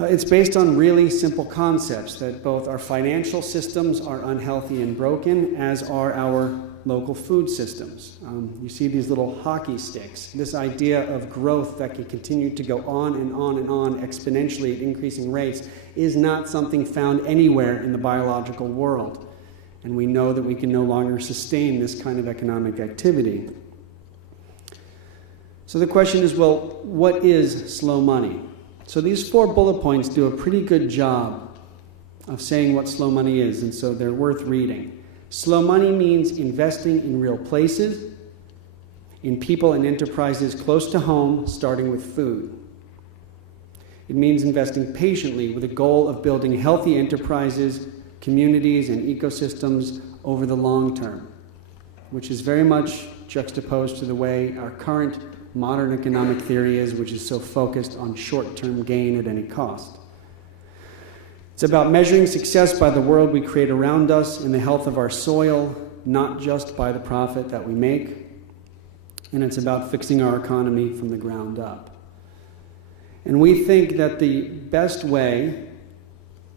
It's based on really simple concepts that both our financial systems are unhealthy and broken, as are our local food systems. You see these little hockey sticks, this idea of growth that can continue to go on and on and on exponentially at increasing rates is not something found anywhere in the biological world. And we know that we can no longer sustain this kind of economic activity. So the question is, well, what is slow money? So these 4 bullet points do a pretty good job of saying what slow money is, and so they're worth reading. Slow money means investing in real places, in people and enterprises close to home, starting with food. It means investing patiently with a goal of building healthy enterprises, communities, and ecosystems over the long term, which is very much juxtaposed to the way our current modern economic theory is, which is so focused on short-term gain at any cost. It's about measuring success by the world we create around us and the health of our soil, not just by the profit that we make. And it's about fixing our economy from the ground up. And we think that the best way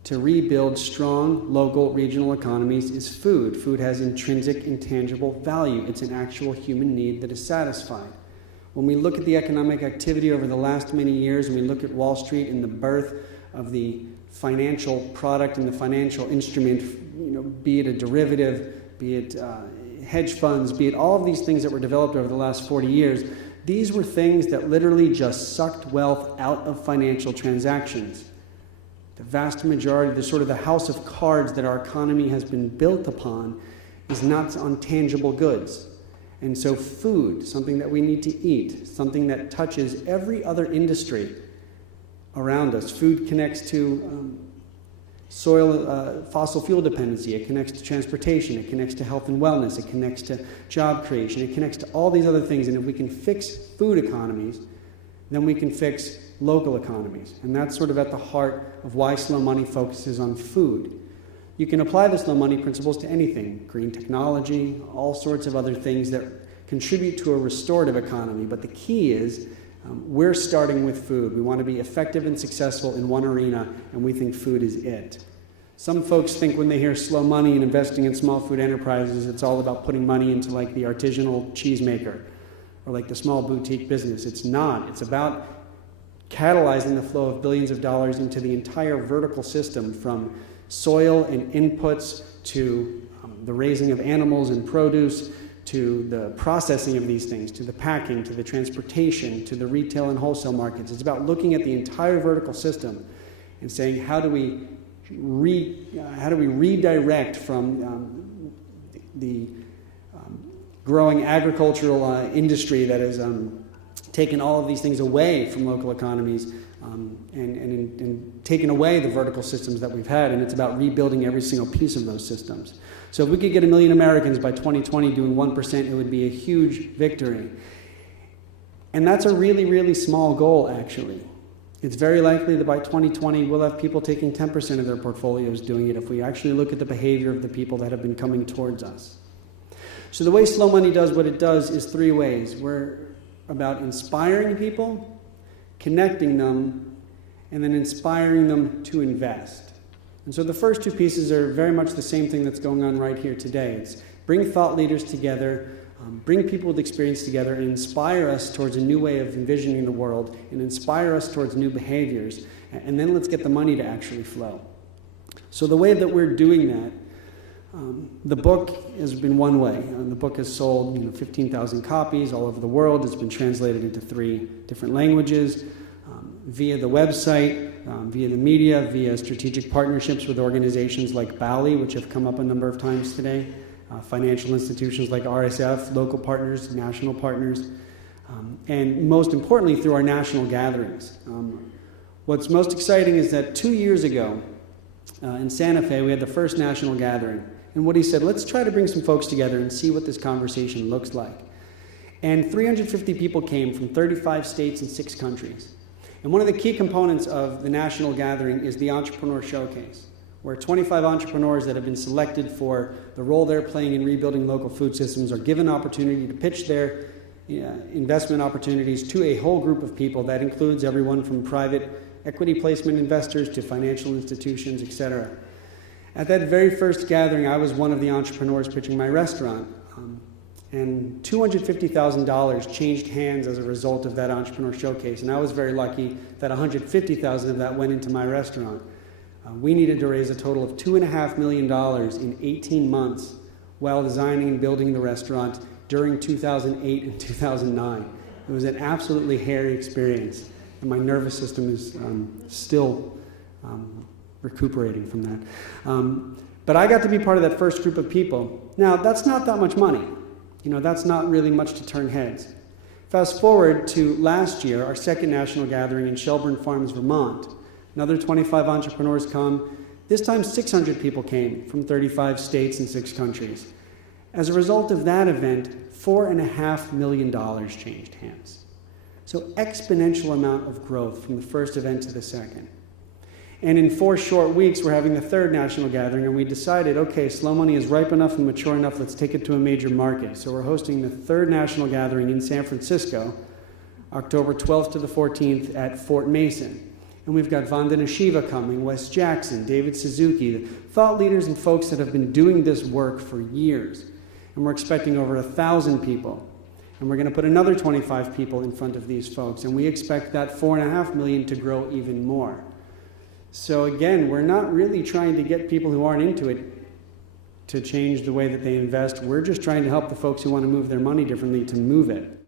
to rebuild strong local regional economies is food. Food has intrinsic, intangible value. It's an actual human need that is satisfied. When we look at the economic activity over the last many years, and we look at Wall Street and the birth of the financial product and the financial instrument, be it a derivative, be it hedge funds, be it all of these things that were developed over the last 40 years, these were things that literally just sucked wealth out of financial transactions. The vast majority, the house of cards that our economy has been built upon is not on tangible goods. And so food, something that we need to eat, something that touches every other industry around us. Food connects to fossil fuel dependency. It connects to transportation. It connects to health and wellness. It connects to job creation. It connects to all these other things. And if we can fix food economies, then we can fix local economies. And that's sort of at the heart of why slow money focuses on food. You can apply the slow money principles to anything, green technology, all sorts of other things that contribute to a restorative economy. But the key is we're starting with food. We want to be effective and successful in one arena, and we think food is it. Some folks think when they hear slow money and investing in small food enterprises, it's all about putting money into like the artisanal cheesemaker or like the small boutique business. It's not. It's about catalyzing the flow of billions of dollars into the entire vertical system, from soil and inputs to the raising of animals and produce, to the processing of these things, to the packing, to the transportation, to the retail and wholesale markets. It's about looking at the entire vertical system and saying, how do we redirect from the growing agricultural industry that has taken all of these things away from local economies and taken away the vertical systems that we've had, and it's about rebuilding every single piece of those systems. So if we could get 1 million Americans by 2020 doing 1%, it would be a huge victory. And that's a really, really small goal, actually. It's very likely that by 2020 we'll have people taking 10% of their portfolios doing it if we actually look at the behavior of the people that have been coming towards us. So the way slow money does what it does is 3 ways. We're about inspiring people, connecting them, and then inspiring them to invest. And so the first 2 pieces are very much the same thing that's going on right here today. It's bring thought leaders together, bring people with experience together, and inspire us towards a new way of envisioning the world, and inspire us towards new behaviors. And then let's get the money to actually flow. So the way that we're doing that, the book has been one way. The book has sold 15,000 copies all over the world. It's been translated into 3 different languages via the website, via the media, via strategic partnerships with organizations like Bali, which have come up a number of times today, financial institutions like RSF, local partners, national partners, and most importantly, through our national gatherings. What's most exciting is that 2 years ago in Santa Fe, we had the first national gathering. And Woody said, let's try to bring some folks together and see what this conversation looks like. And 350 people came from 35 states and 6 countries. And one of the key components of the national gathering is the Entrepreneur Showcase, where 25 entrepreneurs that have been selected for the role they're playing in rebuilding local food systems are given opportunity to pitch their investment opportunities to a whole group of people. That includes everyone from private equity placement investors to financial institutions, etc. At that very first gathering, I was one of the entrepreneurs pitching my restaurant. And $250,000 changed hands as a result of that entrepreneur showcase. And I was very lucky that $150,000 of that went into my restaurant. We needed to raise a total of $2.5 million in 18 months while designing and building the restaurant during 2008 and 2009. It was an absolutely hairy experience, and my nervous system is still recuperating from that. But I got to be part of that first group of people. Now, that's not that much money. That's not really much to turn heads. Fast forward to last year, our second national gathering in Shelburne Farms, Vermont. Another 25 entrepreneurs come. This time 600 people came from 35 states and 6 countries. As a result of that event, $4.5 million changed hands. So exponential amount of growth from the first event to the second. And in 4 short weeks, we're having the third national gathering, and we decided, okay, Slow Money is ripe enough and mature enough, let's take it to a major market. So we're hosting the third national gathering in San Francisco, October 12th to the 14th at Fort Mason. And we've got Vandana Shiva coming, Wes Jackson, David Suzuki, the thought leaders and folks that have been doing this work for years. And we're expecting over 1,000 people. And we're going to put another 25 people in front of these folks. And we expect that $4.5 million to grow even more. So again, we're not really trying to get people who aren't into it to change the way that they invest. We're just trying to help the folks who want to move their money differently to move it.